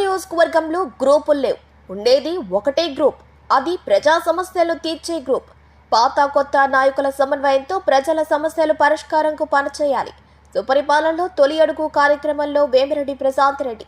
నియోజకవర్గంలో గ్రూపులు లేవు. ఉండేది ఒకటే గ్రూప్. అది ప్రజా సమస్యలు తీర్చే గ్రూప్. పాత కొత్త నాయకుల సమన్వయంతో ప్రజల సమస్యలు పరిష్కారంకు పనిచేయాలి. సుపరిపాలనలో తొలి అడుగు కార్యక్రమంలో వేమిరెడ్డి ప్రశాంత్ రెడ్డి.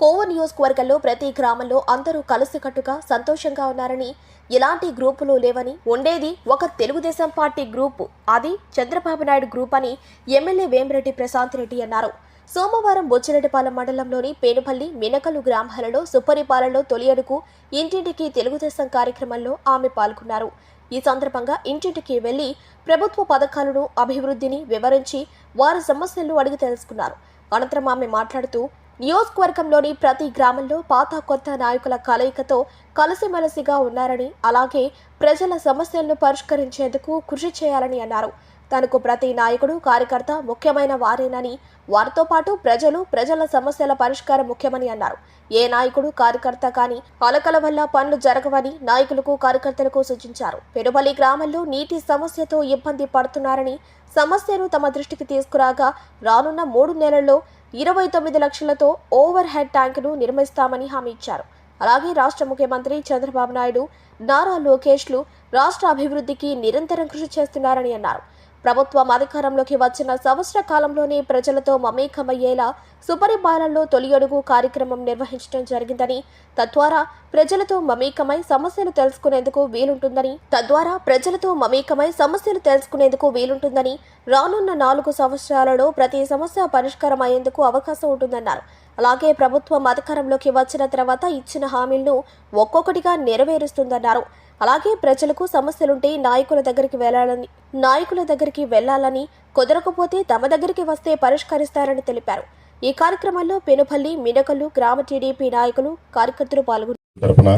కోవ నియోజకవర్గంలో ప్రతి గ్రామంలో అందరూ కలిసికట్టుగా సంతోషంగా ఉన్నారని ఎలాంటి గ్రూపులు లేవని ఉండేది ఒక తెలుగుదేశం పార్టీ గ్రూపు. అది చంద్రబాబు నాయుడు గ్రూప్ అని ఎమ్మెల్యే వేమిరెడ్డి ప్రశాంత్ రెడ్డి అన్నారు. సోమవారం బొచ్చిరెడ్డిపాలెం మండలంలోని పేనుపల్లి మినకలు గ్రామాలలో సుపరిపాలనలో తొలి అడుగు ఇంటింటికి తెలుగుదేశం కార్యక్రమంలో ఆమె పాల్గొన్నారు. ఈ సందర్భంగా ఇంటింటికి వెళ్ళి ప్రభుత్వ పథకాలను అభివృద్ధిని వివరించి వారి సమస్యలను అడిగి తెలుసుకున్నారు. అనంతరం ఆమె మాట్లాడుతూ నియోజకవర్గంలోని ప్రతి గ్రామంలో పాత కొత్త నాయకుల కలయికతో కలిసిమెలిసిగా ఉన్నారని అలాగే ప్రజల సమస్యలను పరిష్కరించేందుకు కృషి చేయాలని అన్నారు. తనకు ప్రతి నాయకుడు కార్యకర్త ముఖ్యమైన వారేనని వారితో పాటు ప్రజలు ప్రజల సమస్యల పరిష్కారం ముఖ్యమని అన్నారు. ఏ నాయకుడు కార్యకర్త కానీ అలకల వల్ల పనులు జరగవని నాయకులకు కార్యకర్తలకు సూచించారు. పెనుబలి గ్రామంలో నీటి సమస్యతో ఇబ్బంది పడుతున్నారని సమస్యను తమ దృష్టికి తీసుకురాగా రానున్న మూడు నెలల్లో ఇరవై తొమ్మిది లక్షలతో ఓవర్ హెడ్ ట్యాంకును నిర్మిస్తామని హామీ ఇచ్చారు. అలాగే రాష్ట్ర ముఖ్యమంత్రి చంద్రబాబు నాయుడు నారా లోకేష్లు రాష్ట్ర అభివృద్ధికి నిరంతరం కృషి చేస్తున్నారని అన్నారు. ప్రభుత్వం అధికారంలోకి వచ్చిన సంవత్సర కాలంలోనే ప్రజలతో మమేకమయ్యేలా సుపరిపాలనలో తొలి అడుగు కార్యక్రమం నిర్వహించడం జరిగిందని తద్వారా ప్రజలతో మమేకమై సమస్యలు తెలుసుకునేందుకు వీలుంటుందని తద్వారా ప్రజలతో మమేకమై సమస్యలు తెలుసుకునేందుకు వీలుంటుందని రానున్న నాలుగు సంవత్సరాలలో ప్రతి సమస్య పరిష్కారం అయ్యేందుకు అవకాశం ఉంటుందన్నారు. అలాగే ప్రభుత్వం అధికారంలోకి వచ్చిన తర్వాత ఇచ్చిన హామీలను ఒక్కొక్కటిగా నెరవేరుస్తుందన్నారు. అలాగే ప్రజలకు సమస్యలుంటే నాయకుల దగ్గరికి వెళ్ళాలని నాయకుల దగ్గరికి వెళ్ళాలని కుదరకపోతే తమ దగ్గరికి వస్తే పరిష్కరిస్తారని తెలిపారు. ఈ కార్యక్రమంలో పెనుపల్లి మినకలు గ్రామ టీడీపీ నాయకులు కార్యకర్తలు పాల్గొన్నారు. తరపున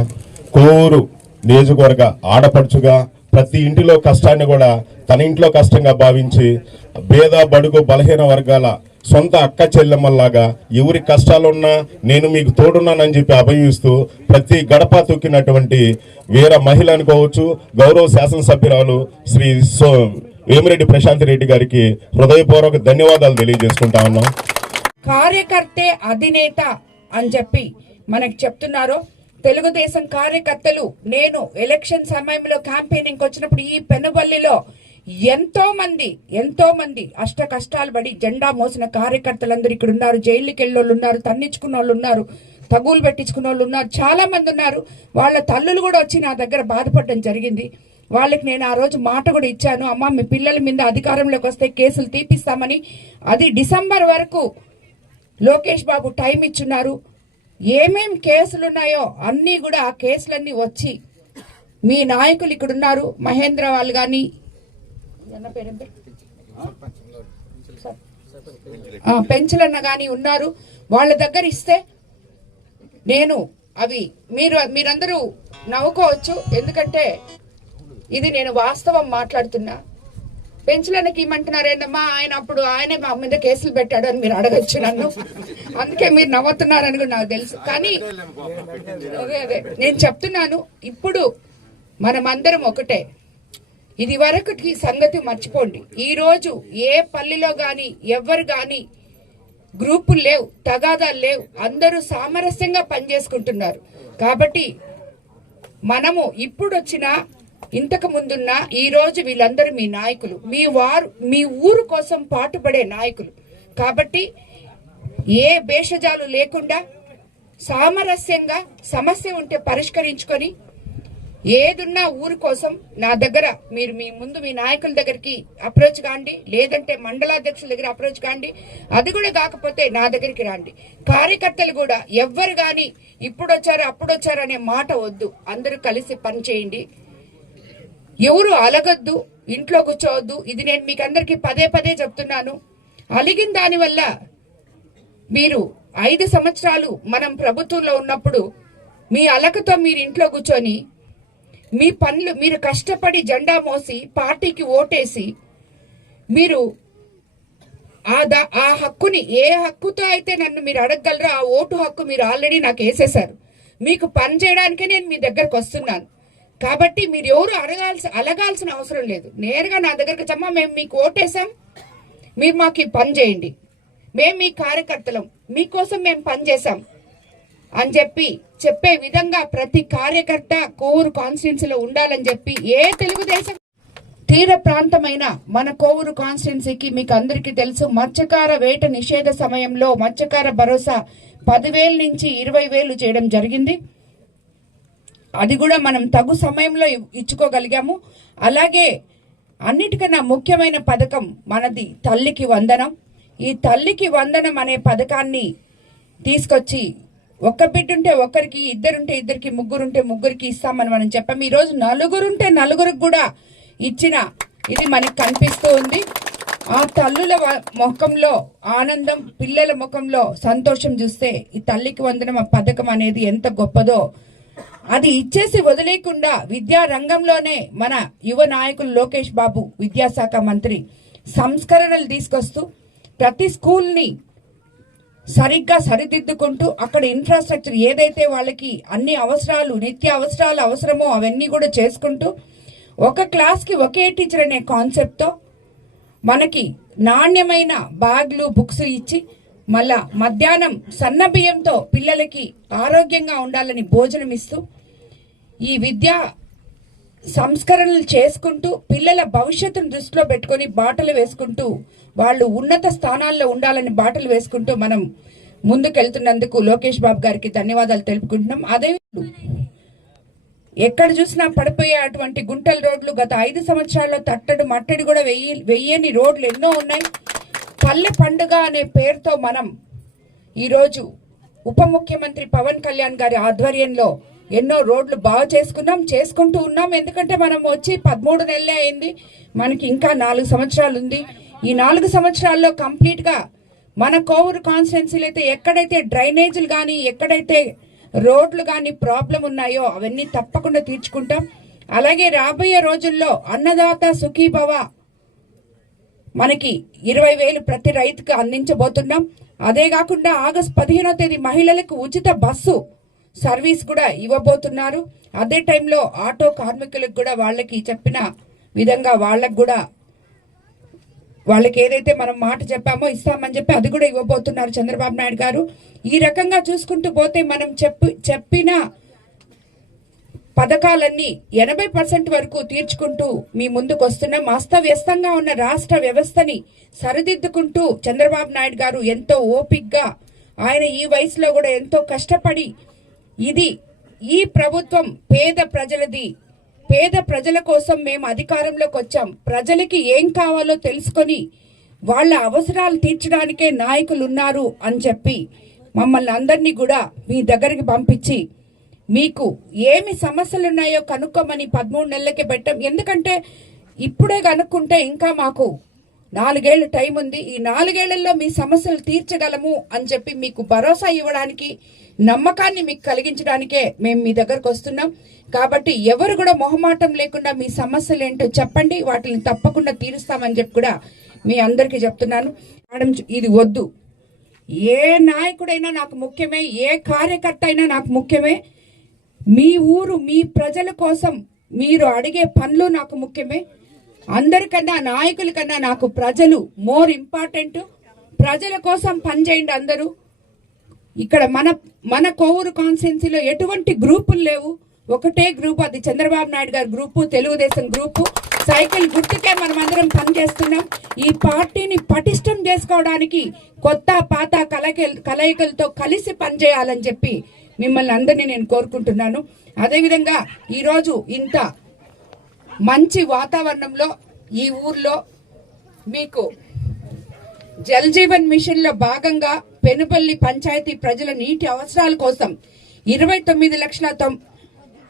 కోరు నియోజకవర్గ ఆడపడుచుగా ప్రతి ఇంటిలో కష్టాన్ని కూడా తన ఇంట్లో కష్టంగా భావించి భేద బడుగు బలహీన వర్గాల సొంత అక్క చెల్లెమ్మల్లాగా ఎవరి కష్టాలున్నా నేను మీకు తోడున్నానని చెప్పి అభయిస్తూ ప్రతి గడప తొక్కినటువంటి వీర మహిళ అనుకోవచ్చు గౌరవ శాసనసభ్యురాలు శ్రీ సో వేమిరెడ్డి ప్రశాంత్ రెడ్డి గారికి హృదయపూర్వక ధన్యవాదాలు తెలియజేసుకుంటా ఉన్నాం. కార్యకర్తే అధినేత అని చెప్పి మనకు చెప్తున్నారు. తెలుగుదేశం కార్యకర్తలు నేను ఎలక్షన్ సమయంలో క్యాంపెయినింగ్ వచ్చినప్పుడు ఈ పెనుబల్లిలో ఎంతో మంది ఎంతో మంది అష్ట కష్టాలు పడి జెండా మోసిన కార్యకర్తలందరూ ఇక్కడ ఉన్నారు. జైలుకి వెళ్ళోళ్ళు ఉన్నారు తన్నించుకున్న వాళ్ళు ఉన్నారు తగులు పెట్టించుకున్న వాళ్ళు ఉన్నారు చాలా మంది ఉన్నారు. వాళ్ళ తల్లులు కూడా వచ్చి నా దగ్గర బాధపడడం జరిగింది. వాళ్ళకి నేను ఆ రోజు మాట కూడా ఇచ్చాను. అమ్మ మీ పిల్లల మీద అధికారంలోకి వస్తే కేసులు తీపిస్తామని. అది డిసెంబర్ వరకు లోకేష్ బాబు టైం ఇచ్చున్నారు. ఏమేం కేసులు ఉన్నాయో అన్నీ కూడా ఆ కేసులన్నీ వచ్చి మీ నాయకులు ఇక్కడ ఉన్నారు మహేంద్ర వాళ్ళు కానీ పెంచులన్న కానీ ఉన్నారు. వాళ్ళ దగ్గర ఇస్తే నేను అవి మీరు మీరందరూ నవ్వుకోవచ్చు. ఎందుకంటే ఇది నేను వాస్తవం మాట్లాడుతున్నా. పెంచడానికి ఇమ్మంటున్నారేంటమ్మా ఆయన అప్పుడు ఆయనే మా మీద కేసులు పెట్టాడు అని మీరు అడగచ్చు నన్ను. అందుకే మీరు నవ్వుతున్నారని కూడా నాకు తెలుసు. కానీ అదే అదే. నేను చెప్తున్నాను ఇప్పుడు మనమందరం ఒకటే. ఇది వరకుకి సంగతి మర్చిపోండి. ఈరోజు ఏ పల్లెలో కానీ ఎవరు కానీ గ్రూపులు లేవు తగాదాలు లేవు. అందరూ సామరస్యంగా పనిచేసుకుంటున్నారు. కాబట్టి మనము ఇప్పుడు వచ్చిన ఇంతకు ముందున్న ఈ రోజు వీళ్ళందరూ మీ నాయకులు. మీ వారు మీ ఊరు కోసం పాటుపడే నాయకులు. కాబట్టి ఏ భేషజాలు లేకుండా సామరస్యంగా సమస్య ఉంటే పరిష్కరించుకొని ఏదున్నా ఊరు కోసం నా దగ్గర మీరు మీ ముందు మీ నాయకుల దగ్గరికి అప్రోచ్ కాండి. లేదంటే మండలాధ్యక్షుల దగ్గర అప్రోచ్ కాండి. అది కూడా కాకపోతే నా దగ్గరికి రండి. కార్యకర్తలు కూడా ఎవ్వరు కానీ ఇప్పుడు వచ్చారు అప్పుడు వచ్చారు అనే మాట వద్దు. అందరూ కలిసి పనిచేయండి ఎవరు అలగద్దు ఇంట్లో కూర్చోవద్దు. ఇది నేను మీకు అందరికి పదే పదే చెప్తున్నాను. అలిగిన దానివల్ల మీరు ఐదు సంవత్సరాలు మనం ప్రభుత్వంలో ఉన్నప్పుడు మీ అలకతో మీరు ఇంట్లో కూర్చొని మీ పనులు మీరు కష్టపడి జెండా మోసి పార్టీకి ఓటేసి మీరు ఆ దా ఆ హక్కుని ఏ హక్కుతో అయితే నన్ను మీరు అడగగలరో ఆ ఓటు హక్కు మీరు ఆల్రెడీ నాకు వేసేశారు. మీకు పని చేయడానికే నేను మీ దగ్గరకు వస్తున్నాను. కాబట్టి మీరు ఎవరు అడగాల్సి అలగాల్సిన అవసరం లేదు. నేరుగా నా దగ్గరకు చమ్మా మేము మీకు ఓటేసాం. మీరు మాకు ఈ పని చేయండి. మేము మీ కార్యకర్తలం. మీకోసం మేము పనిచేసాం అని చెప్పి చెప్పే విధంగా ప్రతి కార్యకర్త కోవూరు కాన్స్టిట్యున్సీలో ఉండాలని చెప్పి ఏ తెలుగుదేశం తీర ప్రాంతమైన మన కోవూరు కాన్స్టిట్యున్సీకి మీకు అందరికీ తెలుసు మత్స్యకార వేట నిషేధ సమయంలో మత్స్యకార భరోసా పదివేల నుంచి ఇరవై వేలు చేయడం జరిగింది. అది కూడా మనం తగు సమయంలో ఇచ్చుకోగలిగాము. అలాగే అన్నిటికన్నా ముఖ్యమైన పథకం మనది తల్లికి వందనం. ఈ తల్లికి వందనం అనే పథకాన్ని తీసుకొచ్చి ఒక్క బిడ్డుంటే ఒక్కరికి ఇద్దరుంటే ఇద్దరికి ముగ్గురుంటే ముగ్గురికి ఇస్తామని మనం చెప్పాం. ఈరోజు నలుగురుంటే నలుగురికి కూడా ఇచ్చిన ఇది మనకి కనిపిస్తూ ఉంది. ఆ తల్లుల ముఖంలో ఆనందం పిల్లల ముఖంలో సంతోషం చూస్తే ఈ తల్లికి వందనం ఆ పథకం అనేది ఎంత గొప్పదో అది ఇచ్చేసి వదిలేకుండా విద్యా రంగంలోనే మన యువ నాయకులు లోకేష్ బాబు విద్యాశాఖ మంత్రి సంస్కరణలు తీసుకొస్తూ ప్రతి స్కూల్ని సరిగ్గా సరిదిద్దుకుంటూ అక్కడ ఇన్ఫ్రాస్ట్రక్చర్ ఏదైతే వాళ్ళకి అన్ని అవసరాలు నిత్య అవసరాలు అవసరమో అవన్నీ కూడా చేసుకుంటూ ఒక క్లాస్కి ఒకే టీచర్ అనే కాన్సెప్ట్తో మనకి నాణ్యమైన బ్యాగ్లు బుక్స్ ఇచ్చి మళ్ళా మధ్యాహ్నం సన్న బియ్యంతో పిల్లలకి ఆరోగ్యంగా ఉండాలని భోజనం ఇస్తూ ఈ విద్యా సంస్కరణలు చేసుకుంటూ పిల్లల భవిష్యత్తును దృష్టిలో పెట్టుకొని బాటలు వేసుకుంటూ వాళ్ళు ఉన్నత స్థానాల్లో ఉండాలని బాటలు వేసుకుంటూ మనం ముందుకెళ్తున్నందుకు లోకేష్ బాబు గారికి ధన్యవాదాలు తెలుపుకుంటున్నాం. అదే ఎక్కడ చూసినా పడిపోయే అటువంటి గుంటల రోడ్లు గత ఐదు సంవత్సరాల్లో తట్టడు మట్టడి కూడా వెయ్యి వెయ్యని రోడ్లు ఎన్నో ఉన్నాయి. పల్లె పండుగ అనే పేరుతో మనం ఈరోజు ఉప ముఖ్యమంత్రి పవన్ కళ్యాణ్ గారి ఆధ్వర్యంలో ఎన్నో రోడ్లు బాగు చేసుకున్నాం చేసుకుంటూ ఉన్నాం. ఎందుకంటే మనం వచ్చి పదమూడు నెలలే అయింది. మనకి ఇంకా నాలుగు సంవత్సరాలు ఉంది. ఈ నాలుగు సంవత్సరాల్లో కంప్లీట్గా మన కోవూరు కాన్స్టిట్యున్సీలు అయితే ఎక్కడైతే డ్రైనేజీలు కానీ ఎక్కడైతే రోడ్లు కానీ ప్రాబ్లం ఉన్నాయో అవన్నీ తప్పకుండా తీర్చుకుంటాం. అలాగే రాబోయే రోజుల్లో అన్నదాత సుఖీభవ మనకి ఇరవై వేలు ప్రతి రైతుకు అందించబోతున్నాం. అదే కాకుండా ఆగస్ట్ పదిహేనో తేదీ మహిళలకు ఉచిత బస్సు సర్వీస్ కూడా ఇవ్వబోతున్నారు. అదే టైంలో ఆటో కార్మికులకు కూడా వాళ్ళకి చెప్పిన విధంగా వాళ్ళకు కూడా వాళ్ళకి ఏదైతే మనం మాట చెప్పామో ఇస్తామని చెప్పి అది కూడా ఇవ్వబోతున్నారు చంద్రబాబు నాయుడు గారు. ఈ రకంగా చూసుకుంటూ పోతే మనం చెప్పి చెప్పిన పథకాలన్నీ ఎనభై పర్సెంట్ వరకు తీర్చుకుంటూ మీ ముందుకు వస్తున్న అస్తవ్యస్తంగా ఉన్న రాష్ట్ర వ్యవస్థని సరిదిద్దుకుంటూ చంద్రబాబు నాయుడు గారు ఎంతో ఓపిగ్గా ఆయన ఈ వయసులో కూడా ఎంతో కష్టపడి ఇది ఈ ప్రభుత్వం పేద ప్రజలది పేద ప్రజల కోసం మేము అధికారంలోకి వచ్చాం. ప్రజలకి ఏం కావాలో తెలుసుకొని వాళ్ళ అవసరాలు తీర్చడానికే నాయకులు ఉన్నారు అని చెప్పి మమ్మల్ని అందరినీ కూడా మీ దగ్గరికి పంపించి మీకు ఏమి సమస్యలు ఉన్నాయో కనుక్కోమని పదమూడు నెలలకి పెట్టాం. ఎందుకంటే ఇప్పుడే కనుక్కుంటే ఇంకా మాకు నాలుగేళ్ళు టైం ఉంది. ఈ నాలుగేళ్ళలో మీ సమస్యలు తీర్చగలము అని చెప్పి మీకు భరోసా ఇవ్వడానికి నమ్మకాన్ని మీకు కలిగించడానికే మేము మీ దగ్గరకు వస్తున్నాం. కాబట్టి ఎవరు కూడా మొహమాటం లేకుండా మీ సమస్యలు ఏంటో చెప్పండి. వాటిని తప్పకుండా తీరుస్తామని చెప్పి కూడా మీ అందరికీ చెప్తున్నాను. మేడం ఇది వద్దు. ఏ నాయకుడైనా నాకు ముఖ్యమే ఏ కార్యకర్త అయినా నాకు ముఖ్యమే. మీ ఊరు మీ ప్రజల కోసం మీరు అడిగే పనులు నాకు ముఖ్యమే. అందరికన్నా నాయకుల కన్నా నాకు ప్రజలు మోర్ ఇంపార్టెంట్. ప్రజల కోసం పనిచేయండి అందరూ. ఇక్కడ మన మన కోవూరు కాన్స్టిట్యున్సీలో ఎటువంటి గ్రూపులు లేవు. ఒకటే గ్రూప్ అది చంద్రబాబు నాయుడు గారి గ్రూపు తెలుగుదేశం గ్రూపు. సైకిల్ గుర్తుకే మనం అందరం పనిచేస్తున్నాం ఈ పార్టీని పటిష్టం చేసుకోవడానికి కొత్త పాత కలక కలయికలతో కలిసి పనిచేయాలని చెప్పి మిమ్మల్ని అందరినీ నేను కోరుకుంటున్నాను. అదేవిధంగా ఈరోజు ఇంత మంచి వాతావరణంలో ఈ ఊర్లో మీకు జల్ జీవన్ మిషన్లో భాగంగా పెనుపల్లి పంచాయతీ ప్రజల నీటి అవసరాల కోసం ఇరవై తొమ్మిది లక్షల తొం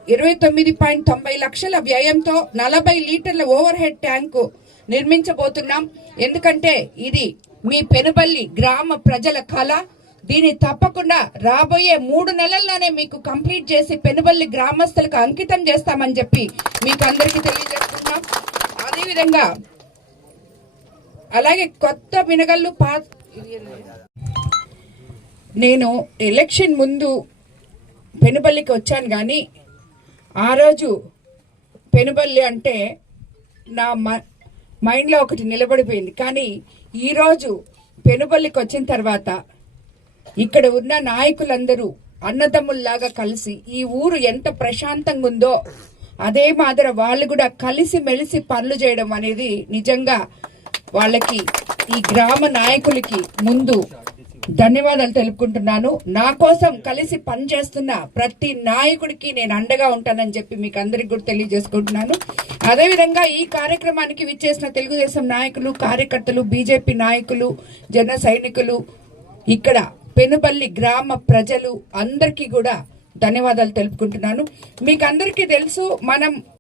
ఇరవై తొమ్మిది పాయింట్ తొంభై లక్షల వ్యయంతో నలభై లీటర్ల ఓవర్ హెడ్ ట్యాంకు నిర్మించబోతున్నాం. ఎందుకంటే ఇది మీ పెనుబల్లి గ్రామ ప్రజల కళ. దీన్ని తప్పకుండా రాబోయే మూడు నెలల్లోనే మీకు కంప్లీట్ చేసి పెనుబల్లి గ్రామస్తులకు అంకితం చేస్తామని చెప్పి మీకు అందరికీ తెలియజేస్తున్నాం అదేవిధంగా అలాగే కొత్త మినగళ్ళు పా నేను ఎలక్షన్ ముందు పెనుబల్లికి వచ్చాను కానీ ఆ రోజు పెనుబల్లి అంటే నా మ- మైండ్లో ఒకటి నిలబడిపోయింది. కానీ ఈరోజు పెనుబల్లికి వచ్చిన తర్వాత ఇక్కడ ఉన్న నాయకులందరూ అన్నదమ్ముల్లాగా కలిసి ఈ ఊరు ఎంత ప్రశాంతంగా ఉందో అదే మాదిర వాళ్ళు కూడా కలిసి మెలిసి పనులు చేయడం అనేది నిజంగా వాళ్ళకి ఈ గ్రామ నాయకులకి ముందు ధన్యవాదాలు తెలుపుకుంటున్నాను. నా కోసం కలిసి పనిచేస్తున్న ప్రతి నాయకుడికి నేను అండగా ఉంటానని చెప్పి మీకు అందరికి కూడా తెలియజేసుకుంటున్నాను. అదేవిధంగా ఈ కార్యక్రమానికి విచ్చేసిన తెలుగుదేశం నాయకులు కార్యకర్తలు బీజేపీ నాయకులు జన సైనికులు ఇక్కడ పెనుబల్లి గ్రామ ప్రజలు అందరికీ కూడా ధన్యవాదాలు తెలుపుకుంటున్నాను. మీకు అందరికీ తెలుసు మనం